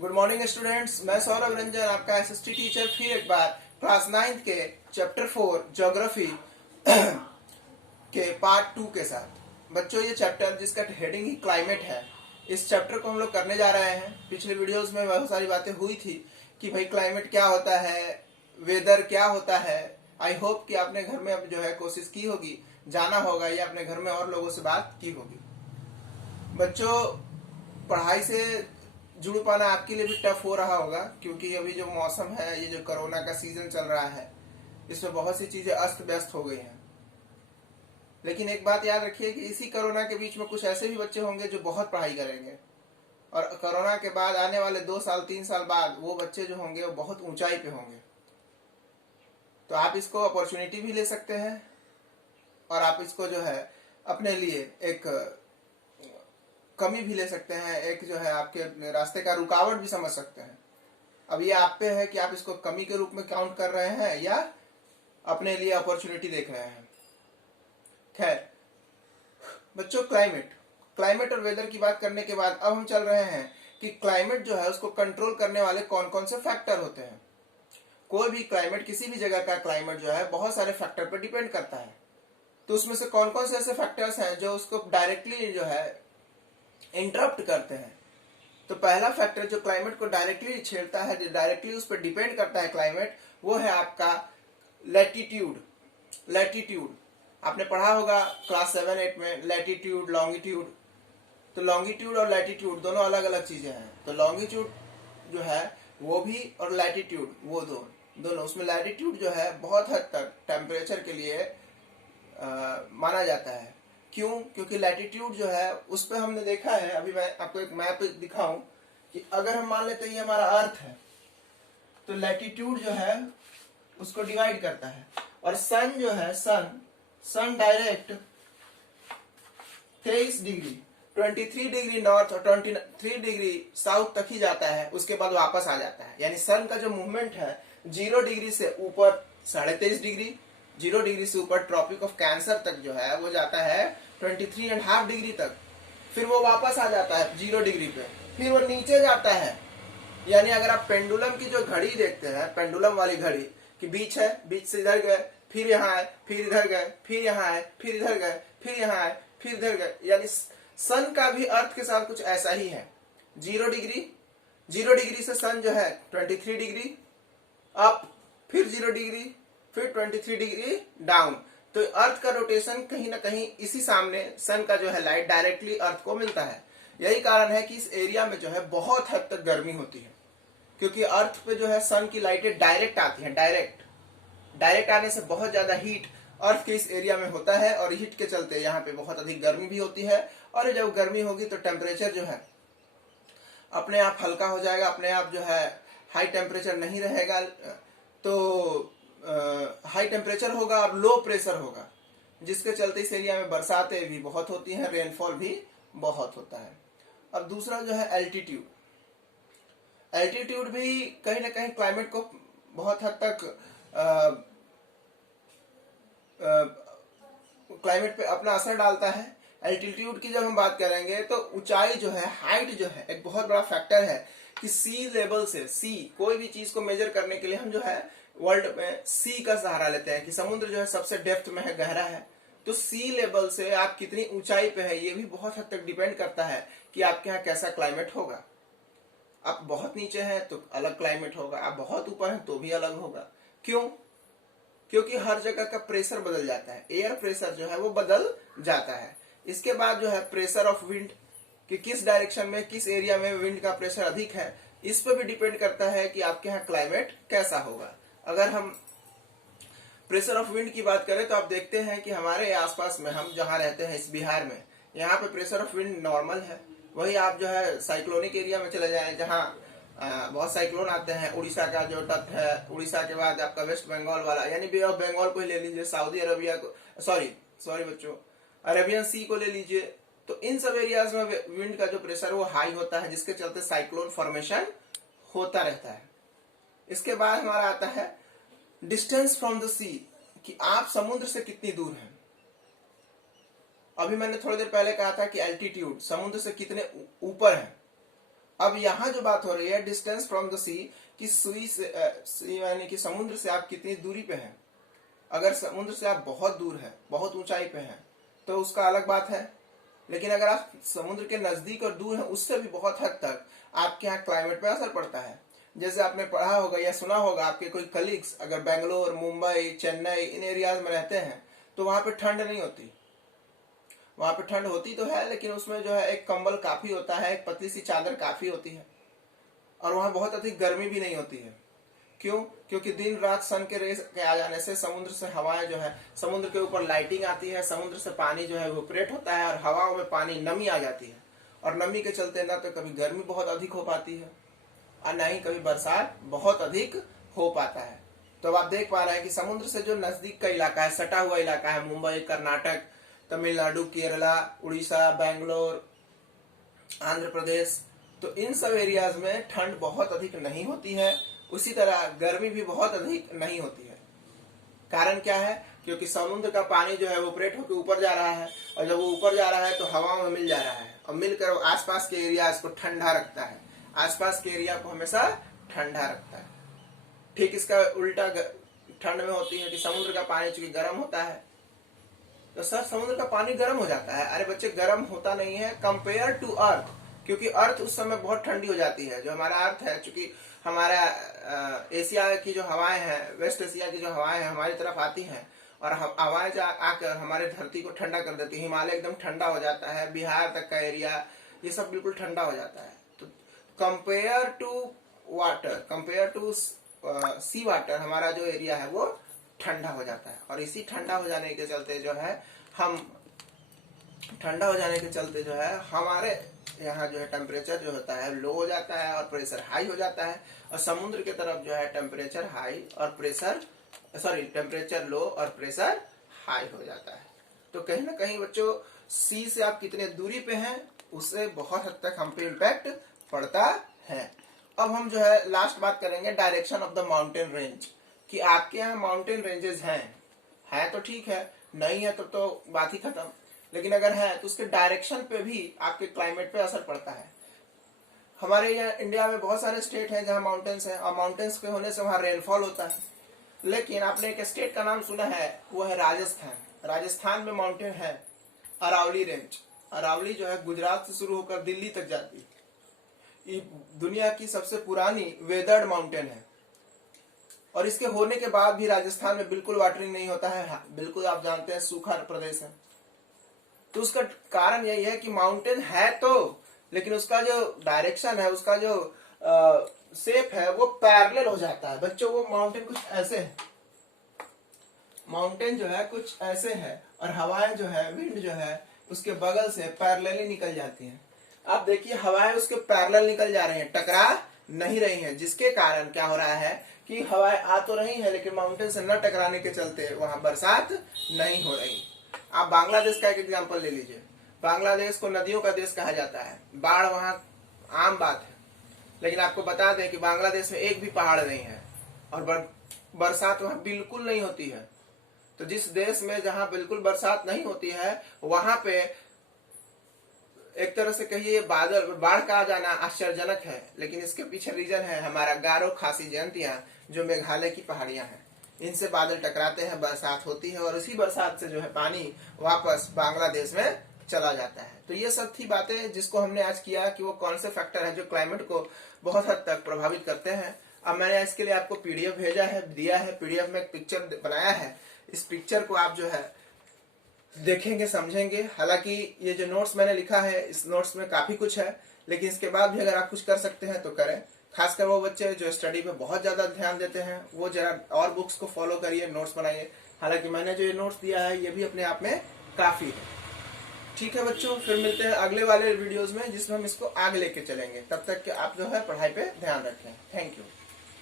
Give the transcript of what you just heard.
Good morning students, मैं सौरभ रंजन आपका SST teacher फिर एक बार क्लास 9 के चैप्टर 4 ज्योग्राफी के पार्ट 2 के साथ। बच्चों, ये चैप्टर जिसका हेडिंग ही क्लाइमेट है, इस चैप्टर को हम लोग करने जा रहे हैं। पिछले वीडियोस में बहुत सारी बातें हुई थी कि भाई क्लाइमेट क्या होता है, वेदर क्या होता है। आई होप कि आपने घर में अब जो है कोशिश की होगी, जाना होगा या अपने घर में और लोगों से बात की होगी। बच्चों, पढ़ाई से जुड़ पाना आपके लिए भी टफ हो रहा होगा, क्योंकि अभी जो मौसम है, ये जो कोरोना का सीजन चल रहा है, इसमें बहुत सी चीजें अस्त व्यस्त हो गई हैं। लेकिन एक बात याद रखिए कि इसी कोरोना के बीच में कुछ ऐसे भी बच्चे होंगे जो बहुत पढ़ाई करेंगे, और कोरोना के बाद आने वाले 2 साल 3 साल बाद वो बच्चे जो होंगे वो बहुत ऊंचाई पे होंगे। तो आप इसको अपॉर्चुनिटी भी ले सकते हैं, और आप इसको जो है अपने लिए एक कमी भी ले सकते हैं, एक जो है आपके रास्ते का रुकावट भी समझ सकते हैं। अब ये आप पे है कि आप इसको कमी के रूप में काउंट कर रहे हैं या अपने लिए अपॉर्चुनिटी देख रहे हैं। खैर बच्चों, क्लाइमेट और वेदर की बात करने के बाद अब हम चल रहे हैं कि क्लाइमेट जो है उसको कंट्रोल करने वाले कौन कौन से फैक्टर होते हैं। कोई भी क्लाइमेट, किसी भी जगह का क्लाइमेट जो है बहुत सारे फैक्टर पर डिपेंड करता है। तो उसमें से कौन कौन से ऐसे फैक्टर्स हैं जो उसको डायरेक्टली जो है इंटरप्ट करते हैं। तो पहला फैक्टर जो क्लाइमेट को डायरेक्टली छेड़ता है, जो डायरेक्टली उस पर डिपेंड करता है क्लाइमेट, वो है आपका लैटिट्यूड। आपने पढ़ा होगा क्लास 7-8 में लैटिट्यूड, लॉन्गिट्यूड। तो लॉन्गिट्यूड और लैटिट्यूड दोनों अलग अलग चीजें हैं। तो लॉन्गिट्यूड जो है वो भी, और लैटिट्यूड वो दोनों। उसमें लैटिट्यूड जो है बहुत हद तक टेम्परेचर के लिए माना जाता है। क्यों? क्योंकि लैटिट्यूड जो है उस पर हमने देखा है, अभी मैं आपको एक मैप दिखाऊं कि अगर हम मान लेते हैं ये हमारा अर्थ है, तो लैटिट्यूड जो है उसको डिवाइड करता है। और सन जो है, Sun Direct 23 degree 23 degree north और 23 डिग्री साउथ तक ही जाता है, उसके बाद वापस आ जाता है। यानी सन का जो मूवमेंट है 0 डिग्री से ऊपर 23.5 डिग्री, 0 डिग्री से ऊपर ट्रॉपिक ऑफ कैंसर तक जो है वो जाता है 23.5 डिग्री तक। फिर वो वापस आ जाता है 0 डिग्री पे, फिर वो नीचे जाता है। यानी अगर आप पेंडुलम की जो घड़ी देखते हैं, पेंडुलम वाली घड़ी कि बीच है, बीच से इधर गए, फिर यहाँ आए, फिर इधर गए, फिर यहाँ आए, फिर इधर गए, फिर यहाँ आए, फिर इधर गए। यानी सन का भी अर्थ के साथ कुछ ऐसा ही है। 0 डिग्री से सन जो है 23 डिग्री अप, फिर 0 डिग्री, फिर 23 डिग्री डाउन। तो अर्थ का रोटेशन कहीं ना कहीं इसी सामने सन का जो है लाइट डायरेक्टली अर्थ को मिलता है। यही कारण है कि इस एरिया में जो है बहुत हद तक गर्मी होती है, क्योंकि अर्थ पे जो है सन की लाइटें डायरेक्ट आती हैं। डायरेक्ट आने से बहुत ज्यादा हीट अर्थ के इस एरिया में होता है, और हीट के चलते यहाँ पे बहुत अधिक गर्मी भी होती है। और जब गर्मी होगी तो टेम्परेचर जो है अपने आप हल्का हो जाएगा, अपने आप जो है हाई टेम्परेचर नहीं रहेगा। तो हाई टेम्परेचर होगा और लो प्रेशर होगा, जिसके चलते इस एरिया में बरसातें भी बहुत होती हैं, रेनफॉल भी बहुत होता है। अब दूसरा जो है एल्टीट्यूड भी कहीं ना कहीं क्लाइमेट को बहुत हद तक क्लाइमेट पे अपना असर डालता है। एल्टीट्यूड की जब हम बात करेंगे तो ऊंचाई जो है, हाइट जो है, एक बहुत बड़ा फैक्टर है कि सी लेवल से, कोई भी चीज को मेजर करने के लिए हम जो है वर्ल्ड में सी का सहारा लेते हैं कि समुद्र जो है सबसे डेप्थ में है, गहरा है। तो सी लेवल से आप कितनी ऊंचाई पे है, ये भी बहुत हद तक डिपेंड करता है कि आपके यहाँ कैसा क्लाइमेट होगा। आप बहुत नीचे हैं तो अलग क्लाइमेट होगा, आप बहुत ऊपर हैं तो भी अलग होगा। क्यों? क्योंकि हर जगह का प्रेशर बदल जाता है, एयर प्रेशर जो है वो बदल जाता है। इसके बाद जो है प्रेशर ऑफ विंड, कि किस डायरेक्शन में, किस एरिया में विंड का प्रेशर अधिक है, इस पर भी डिपेंड करता है कि आपके यहाँ क्लाइमेट कैसा होगा। अगर हम प्रेशर ऑफ विंड की बात करें तो आप देखते हैं कि हमारे आसपास में, हम जहाँ रहते हैं इस बिहार में, यहाँ पे प्रेशर ऑफ विंड नॉर्मल है। वही आप जो है साइक्लोनिक एरिया में चले जाएं, जहाँ बहुत साइक्लोन आते हैं। उड़ीसा का जो तट है, उड़ीसा के बाद आपका वेस्ट बंगाल वाला, यानी बे ऑफ बंगाल को ही ले लीजिए, सऊदी अरबिया को, सॉरी बच्चों, अरेबियन सी को ले लीजिए। तो इन सब एरियाज में विंड का जो प्रेशर वो हाई होता है, जिसके चलते साइक्लोन फॉर्मेशन होता रहता है। इसके बाद हमारा आता है डिस्टेंस फ्रॉम द सी, कि आप समुद्र से कितनी दूर हैं। अभी मैंने थोड़ी देर पहले कहा था कि एल्टीट्यूड, समुद्र से कितने ऊपर है। अब यहाँ जो बात हो रही है डिस्टेंस फ्रॉम द सी, कि सुई से यानी कि समुद्र से आप कितनी दूरी पे हैं। अगर समुद्र से आप बहुत दूर है, बहुत ऊंचाई पे हैं, तो उसका अलग बात है। लेकिन अगर आप समुद्र के नजदीक और दूर हैं, उससे भी बहुत हद तक आपके यहाँ क्लाइमेट पे असर पड़ता है। जैसे आपने पढ़ा होगा या सुना होगा, आपके कोई कलीग्स अगर बेंगलोर, मुंबई, चेन्नई इन एरियाज में रहते हैं तो वहां पे ठंड नहीं होती। वहां पे ठंड होती तो है, लेकिन उसमें जो है एक कंबल काफी होता है, एक पतली सी चादर काफी होती है, और वहां बहुत अधिक गर्मी भी नहीं होती है। क्यों? क्योंकि दिन रात सन के रेस के आ जाने से समुद्र से हवाएं जो है, समुद्र के ऊपर लाइटिंग आती है, समुद्र से पानी जो है इवेपोरेट होता है, और हवाओं में पानी नमी आ जाती है, और नमी के चलते ना तो कभी गर्मी बहुत अधिक हो पाती है और ना ही कभी बरसात बहुत अधिक हो पाता है। तो अब आप देख पा रहे हैं कि समुद्र से जो नजदीक का इलाका है, सटा हुआ इलाका है, मुंबई, कर्नाटक, तमिलनाडु, केरला, उड़ीसा, बेंगलोर, आंध्र प्रदेश, तो इन सब एरियाज में ठंड बहुत अधिक नहीं होती है। उसी तरह गर्मी भी बहुत अधिक नहीं होती है। कारण क्या है? क्योंकि समुद्र का पानी जो है वो इवेपोरेट होकर ऊपर जा रहा है, और जब वो ऊपर जा रहा है तो हवाओं में मिल जा रहा है, और मिलकर आसपास के एरियाज को ठंडा रखता है, आसपास के एरिया को हमेशा ठंडा रखता है। ठीक इसका उल्टा ठंड में होती है कि समुद्र का पानी चूंकि गर्म होता है, तो सर समुद्र का पानी गर्म हो जाता है। अरे बच्चे, गर्म होता नहीं है कंपेयर टू अर्थ, क्योंकि अर्थ उस समय बहुत ठंडी हो जाती है। जो हमारा अर्थ है, चूंकि हमारा एशिया की जो हवाएं हैं, वेस्ट एशिया की जो हवाएं हैं हमारी तरफ आती हैं, और हवाएं आकर हमारे धरती को ठंडा कर देती है। हिमालय एकदम ठंडा हो जाता है, बिहार तक का एरिया ये सब बिल्कुल ठंडा हो जाता है। तो compare to water, compare to sea water, हमारा जो एरिया है वो ठंडा हो जाता है। और इसी ठंडा हो जाने के चलते जो है हमारे यहाँ जो है टेम्परेचर जो होता है लो हो जाता है और प्रेशर हाई हो जाता है, और समुद्र की तरफ जो है टेम्परेचर लो और प्रेशर हाई हो जाता है। तो कहीं ना कहीं बच्चों, सी से आप कितने दूरी पे हैं उससे बहुत हद तक हम पे इम्पैक्ट पड़ता है। अब हम जो है लास्ट बात करेंगे direction of the mountain range, कि आपके यहाँ माउंटेन रेंजेस हैं तो ठीक है, नहीं है तो बात ही खत्म। लेकिन अगर है तो उसके डायरेक्शन पे भी आपके क्लाइमेट पे असर पड़ता है। हमारे यहाँ इंडिया में बहुत सारे स्टेट हैं जहाँ माउंटेन्स हैं, और माउंटेन्स के होने से वहाँ रेनफॉल होता है। लेकिन आपने एक स्टेट का नाम सुना है, वो है राजस्थान। राजस्थान में माउंटेन है अरावली रेंज। अरावली जो है गुजरात से शुरू होकर दिल्ली तक जाती है। ये दुनिया की सबसे पुरानी वेदर्ड माउंटेन है, और इसके होने के बाद भी राजस्थान में बिल्कुल वाटरिंग नहीं होता है। बिल्कुल आप जानते हैं सूखा प्रदेश है। तो उसका कारण यही है कि माउंटेन है तो, लेकिन उसका जो डायरेक्शन है, उसका जो शेप है वो पैरेलल हो जाता है। बच्चों, वो माउंटेन कुछ ऐसे है, माउंटेन जो है कुछ ऐसे है, और हवाएं जो है, विंड जो है उसके बगल से पैरेलली निकल जाती हैं। आप देखिए हवाएं उसके पैरेलल निकल जा रही हैं, टकरा नहीं रही हैं, जिसके कारण क्या हो रहा है कि हवाएं आ तो रही हैं, लेकिन माउंटेन से न टकराने के चलते वहां बरसात नहीं हो रही। आप बांग्लादेश का एक एग्जांपल ले लीजिए। बांग्लादेश को नदियों का देश कहा जाता है, बाढ़ वहां आम बात है, लेकिन आपको बता दें कि बांग्लादेश में एक भी पहाड़ नहीं है, और बरसात वहां बिल्कुल नहीं होती है। तो जिस देश में जहां बिल्कुल बरसात नहीं होती है, वहां पे एक तरह से कहिए बाढ़ का आ जाना आश्चर्यजनक है। लेकिन इसके पीछे रीजन है हमारा गारो खासी जयंतियां, जो मेघालय की पहाड़ियां हैं। इनसे बादल टकराते हैं, बरसात होती है, और उसी बरसात से जो है पानी वापस बांग्लादेश में चला जाता है। तो ये सब थी बातें जिसको हमने आज किया कि वो कौन से फैक्टर है जो क्लाइमेट को बहुत हद तक प्रभावित करते हैं। अब मैंने इसके लिए आपको पीडीएफ भेजा है, दिया है। पीडीएफ में एक पिक्चर बनाया है। इस पिक्चर को आप जो है देखेंगे, समझेंगे। हालांकि ये जो नोट्स मैंने लिखा है, इस नोट्स में काफी कुछ है, लेकिन इसके बाद भी अगर आप कुछ कर सकते हैं तो करें। खासकर वो बच्चे जो स्टडी पे बहुत ज्यादा ध्यान देते हैं, वो जरा और बुक्स को फॉलो करिए, नोट्स बनाइए। हालांकि मैंने जो ये नोट्स दिया है ये भी अपने आप में काफी है। ठीक है बच्चों, फिर मिलते हैं अगले वाले वीडियोस में जिसमें हम इसको आगे लेके चलेंगे। तब तक कि आप जो है पढ़ाई पे ध्यान रखें। Thank you.